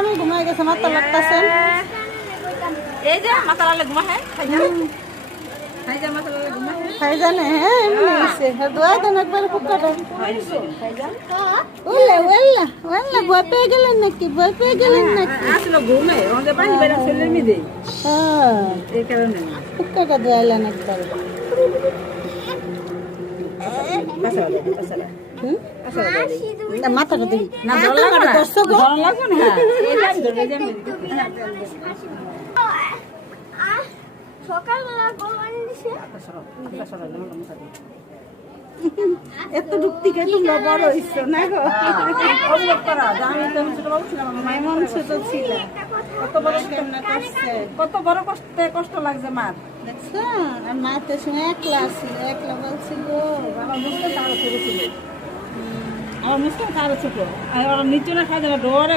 আরামে ঘুমাই গেছে, মাথা লাগতেছেন। এই যে মাথা লাগলে ঘুমা হয়, খাইজান মাথা লাগলে ঘুমা হয়। খাই জানে, হ্যাঁ এমনি হয়েছে। দোয়া দেন একবার ফুটকাটা। ওল্লা ওল্লা ওল্লা, ভয় পেয়ে গেলেন নাকি? ভয় পেয়ে গেলেন নাকি? আসলে ঘুমে আমাদের পানি বেড়া ছেলে মিলে হ্যাঁ, এই কারণে ফুটকাটা দোয়ালেন একবার। মাথাটা দিই না, ডর লাগবে না। দর্শক ডর লাগবে না। এই যে আমি ধরে যাই। সকালবেলা গোমান দিছে এত ঢুকতি কে তোমরা বড় হইছো না গো? অনুরোধ করা যে আমি তো ছোট বাবু ছিলাম, আমার মায়ের এমন ছোট ছিল, কত বড় কেমনে করছে কত বড় কষ্ট লাগছে মার। দেখছো? আর মা তো সময় একলা ছিল, একলা বলছিল। আমার মুসলিম আরো ছোট ছিল, আমার মুসলিম আরো ছোট, আর ওরা নিচে না খাওয়া যাবে ডরে